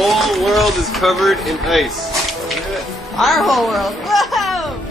whole world is covered in ice. Our whole world. Whoa!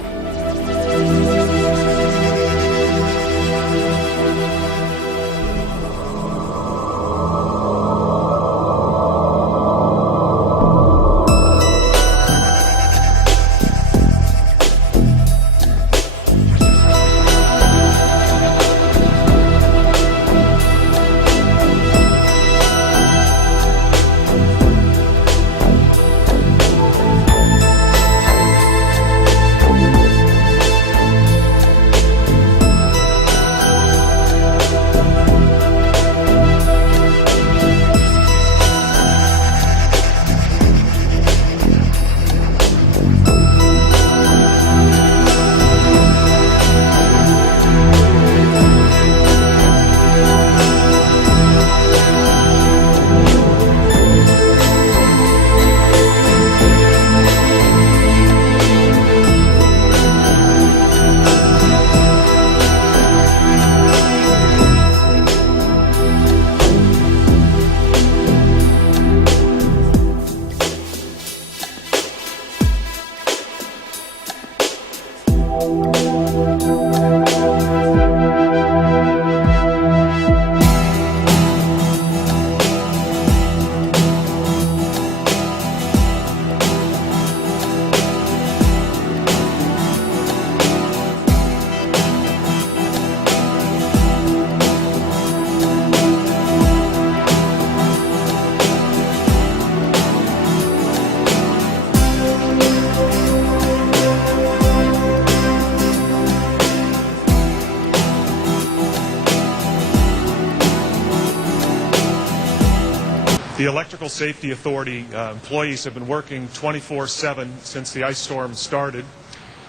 The Electrical Safety Authority employees have been working 24/7 since the ice storm started.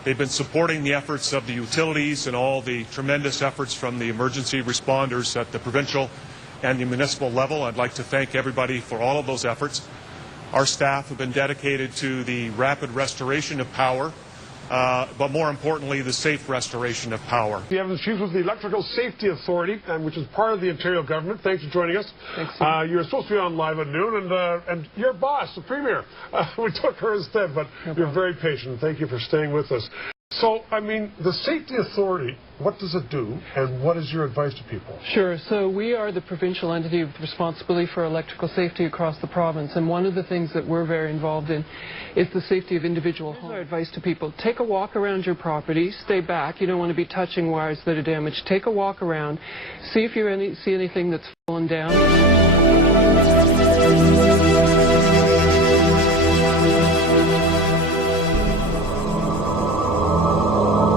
They've been supporting the efforts of the utilities and all the tremendous efforts from the emergency responders at the provincial and the municipal level. I'd like to thank everybody for all of those efforts. Our staff have been dedicated to the rapid restoration of power, but more importantly, the safe restoration of power. The Evans Chief of the Electrical Safety Authority, which is part of the Ontario government. Thanks for joining us. Thanks. You're supposed to be on live at noon, and your boss, the Premier, we took her instead, but you're very patient. Thank you for staying with us. So, I mean, the Safety Authority, what does it do, and what is your advice to people? Sure. So we are the provincial entity with responsibility for electrical safety across the province, and one of the things that we're very involved in is the safety of individual homes. Our advice to people: take a walk around your property, stay back. You don't want to be touching wires that are damaged. Take a walk around, see if you see anything that's fallen down.